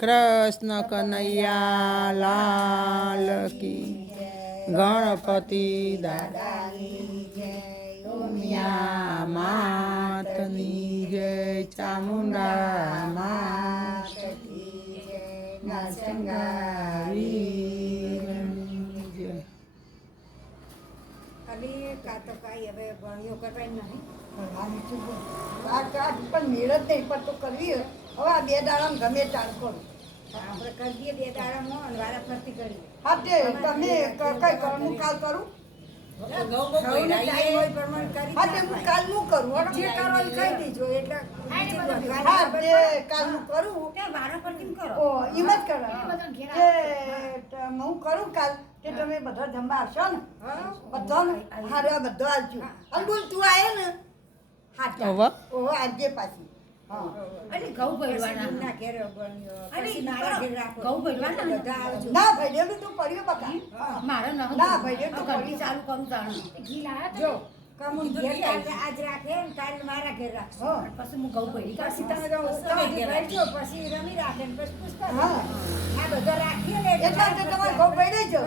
કૃષ્ણ કનૈયા લાલ કી. ગણપતિ દાદાની ઉમિયા માતની જય ચામુંડા જય ખાલી કાં તો કાંઈ હવે ગણીઓ કરવાની નહીં. શું આ પણ મેળ જ નહીં પડતો કરવી. હવે. આ બે દાડામાં ગમે ચાલ કરું. આપણે કરી દઈએ બે દાડામાં અને વારા કરીએ હા તે તમે કઈ કરો? હું કાલ કરું ઘઉંનો ટાઈમ હોય પ્રમાણે કરી હા કરું કાલનું કરું ત્યાં વારા ફરતી કરો. ઓ એમ જ કરવાનું તે ત- હું કરું કાલ તે તમે બધા જમવા આવશો ને? બધો હારે આ બધો આવજો. અને બોલ તું આવે ને. હા. આજે પાછી. ઘઉં ભરવાના. એમના ઘેરે પછી મારા ઘેર રાખો. ઘઉં ભરવાના? બધા આવજો. ના ભાઈ તું પડ્યો બકા. મારે ન ના, ભાઈ, તો ઘંટી ચાલુ કરું તાણ. જો કમું ઘેર આજ. રાખે ને કાલ મારા ઘેર રાખો પછી હું ઘઉં ભરી પછી તમે ભરજો પછી રમી રાખે ને પછી પૂછતા હા. આ બધા રાખીએ એટલે તમારે ઘઉં ભરી જજો.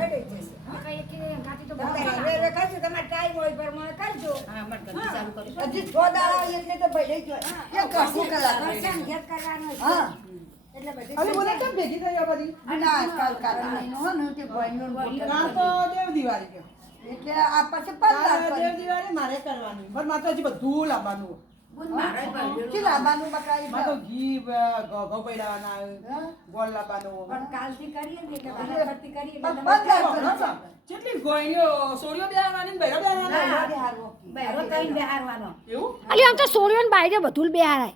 એટલે આ દિવાળી એટલે આ પછી પંદર કાલ દેવ કરી. દિવાળી મારે કરવાનું પણ મારે હજી બધું લાવવાનું શી લાવવાનું બકાઈ મારે તો ઘી પડાવવાના હા? ગોળ લાવવાનું પણ કાલથી કરીએ ને એટલે વારા ફરતી કરીએ એટલે કરી. કેટલી ગોળીઓ સોળીઓ બેહવાની ને બૈરો બેહવાના ના, બે હાર ઓકે. બહેરો કઈ બેહારવાનો એવું અલી આમ તો સોળીઓ ને બાયરે બધું બે હારાય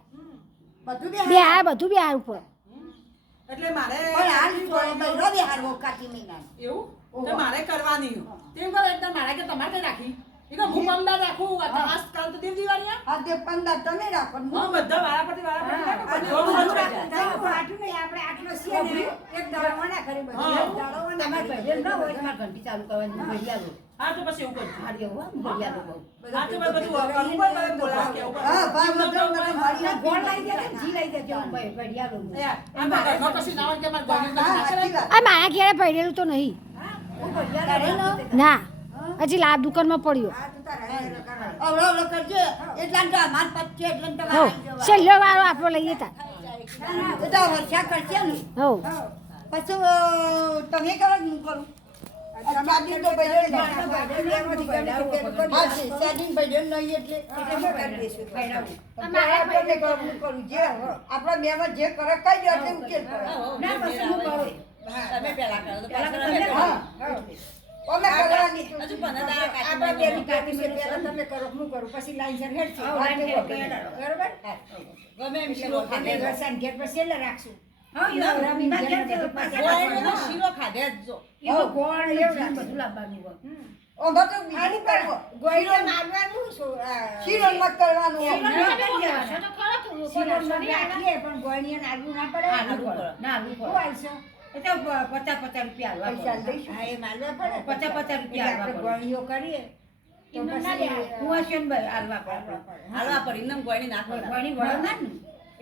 બધું બે બે હાર. હાર બધું બેહાર ઉપર એટલે મારે પણ હાલ તો બૈરો બે હાર ઓકે એવું તો મારે કરવાની તેમ કરો એકદમ મારે કે તમારે કઈ રાખી તો હું પમદાર રાખું. આ કાલ તો દેવ દિવાળી હા તે પંદર તમે રાખો હું. બધા પરથી. આટલું નહીં, આપણે આટલો છીએ ને, એક દાડો વણા કરી બધું. દાડો વણા તમારે કરી. ન હોય તો ઘંટી ચાલુ કરવાની હું. હા તો પછી હું બધું કે હા મને. ગોળ આ મારે કે મારે આ મારા ઘેરે નહીં. ના. હજી લાભ દુકાનમાં પડ્યો. છેલ્લો વારો આપણો લઈએ તા એ તો વર્ષા કરશે ને ઉકેલ પછી કરો, હું કરું, પછી લાઈન હેઠ હા, લાઈન હેઠ હેઠ. બરોબર? ગમે એમ શીરો ખાધે. ઘરસાન ઘેર પર છેલ્લે રાખશું. ના. શીરો ખાધે જ જો. ગોળ એવું બધું લાવવાનું પર મારવાનું શીરો મત કરવાનું શીરો રાખીએ પણ પડે. ના, એ તો પચાસ પચાસ રૂપિયા. પચાસ પચાસ રૂપિયા આપણે ગોળીઓ કરીએ. તો પછી કુંવાશીઓ ને ભાઈ હાલવા પડે. હાલવા પડે. હાલવા ગોળી નાખો ઘણી વળો ના. ને.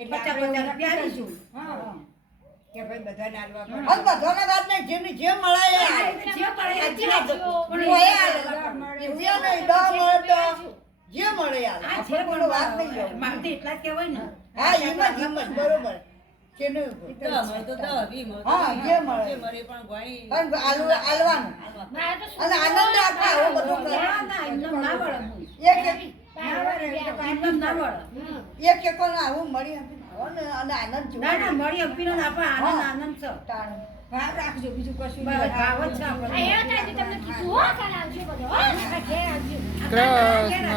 પચાસ પચાસ રૂપિયા નક્કી હા. કે ભાઈ બધાને હાલવા પડે. અને બધાને વાત નહીં જેમને જે મળે એ જે પણ એ મળે, એવું નહીં, દસ મળે તો જે મળે આ આપણે કોઈ વાત નહીં મારે એટલા કહેવાય ને. હા એમાં હિંમત બરોબર. હા, જે મળે. પણ આલવાનું. અને આનંદ આપવા આવું બધું. એક આવું મળી અને આનંદ ના, ના, મળી આપીને આપણે આનંદ આનંદ છે. ભાવ રાખજો બીજું કશું ભાવ જ છે તમને કીધું હો આવજો બધો. હો ઘેર આવજો. કૃષ્ણ